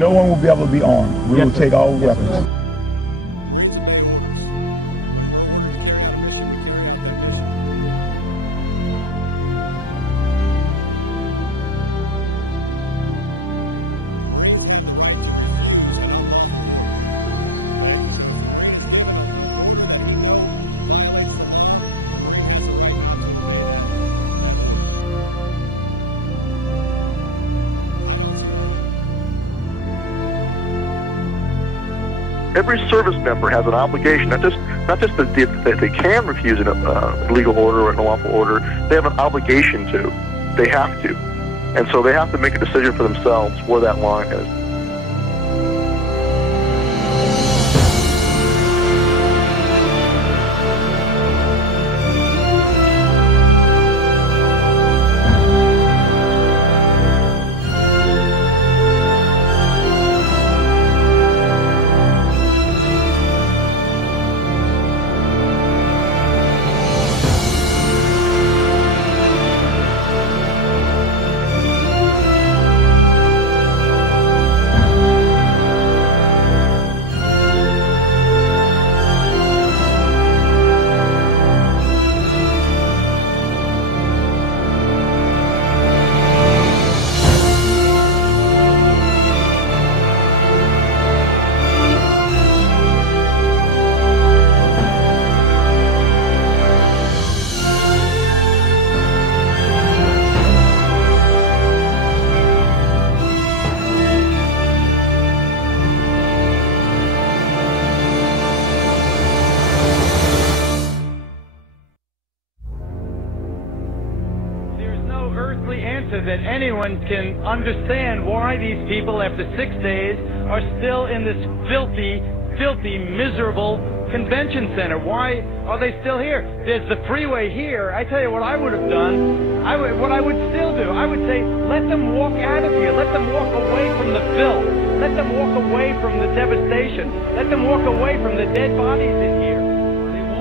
No one will be able to be armed. We will take all weapons. Every service member has an obligation, not just that they can refuse a legal order or an unlawful order. They have an obligation to. They have to. And so they have to make a decision for themselves where that line is. That anyone can understand why these people, after 6 days, are still in this filthy, miserable convention center. Why are they still here? There's the freeway here. I tell you what I would have done, what I would still do. I would say, let them walk out of here. Let them walk away from the filth. Let them walk away from the devastation. Let them walk away from the dead bodies in here.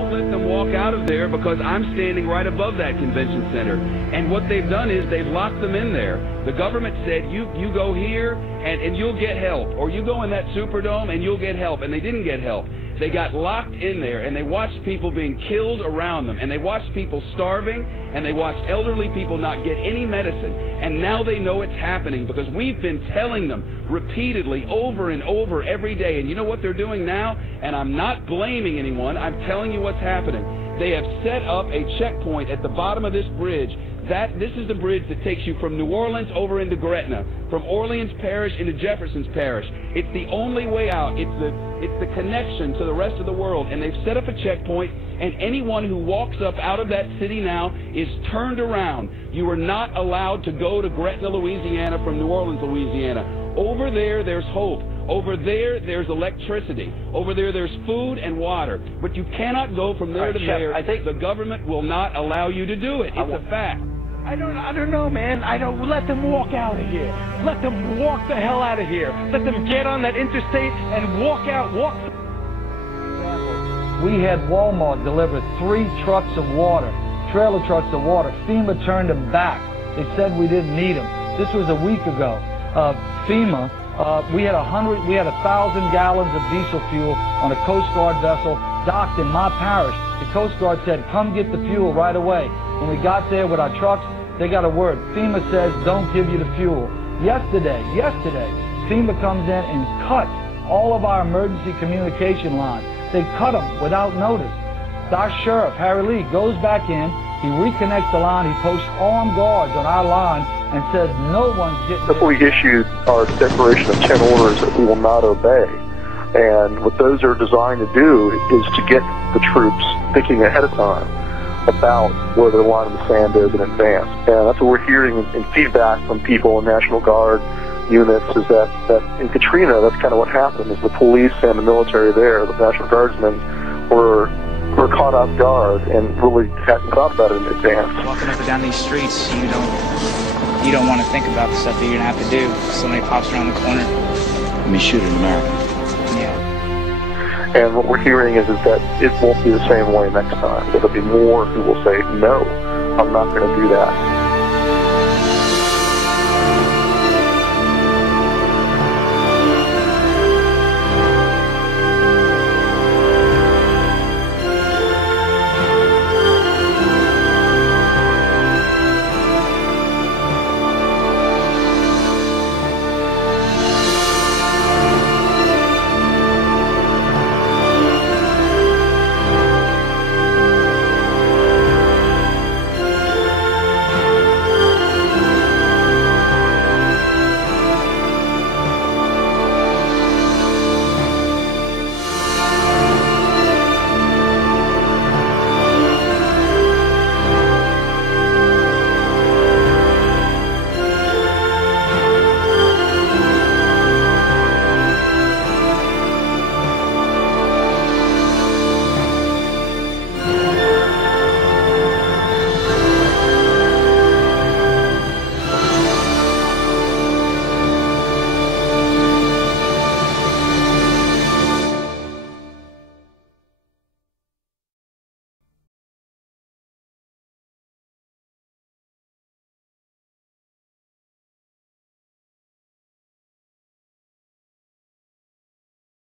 Let them walk out of there because I'm standing right above that convention center. And what they've done is they've locked them in there. The government said, you go here and you'll get help. Or you go in that Superdome and you'll get help. And they didn't get help. They got locked in there and they watched people being killed around them. And they watched people starving. And they watched elderly people not get any medicine. And now they know it's happening because we've been telling them repeatedly over and over every day. And you know what they're doing now? And I'm not blaming anyone. I'm telling you what's happening. They have set up a checkpoint at the bottom of this bridge. This is the bridge that takes you from New Orleans over into Gretna, from Orleans Parish into Jefferson's Parish. It's the only way out. It's the connection to the rest of the world. And they've set up a checkpoint, and anyone who walks up out of that city now is turned around. You are not allowed to go to Gretna, Louisiana from New Orleans, Louisiana. Over there, there's hope. Over there, there's electricity. Over there, there's food and water. But you cannot go from there to there. I think the government will not allow you to do it. It's a fact. I don't know, man. Let them walk out of here. Let them walk the hell out of here. Let them get on that interstate and walk out. We had Walmart deliver 3 trucks of water, trailer trucks of water. FEMA turned them back. They said we didn't need them. This was a week ago. FEMA, we had 1,000 gallons of diesel fuel on a Coast Guard vessel docked in my parish. The Coast Guard said, come get the fuel right away. When we got there with our trucks, they got a word. FEMA says, don't give you the fuel. Yesterday, FEMA comes in and cuts all of our emergency communication lines. They cut them without notice. Our sheriff, Harry Lee, goes back in, he reconnects the line, he posts armed guards on our line and says no one's getting... That's what we issued our declaration of 10 orders that we will not obey. And what those are designed to do is to get the troops thinking ahead of time about where the line of the sand is in advance. And that's what we're hearing in feedback from people in National Guard units is that in Katrina, that's kind of what happened, is the police and the military there, the National Guardsmen, were caught off guard and really hadn't thought about it in advance. Walking up and down these streets, you don't want to think about the stuff that you're going to have to do. Somebody pops around the corner. Let me shoot an American. Yeah. And what we're hearing is that it won't be the same way next time. There'll be more who will say, no, I'm not going to do that.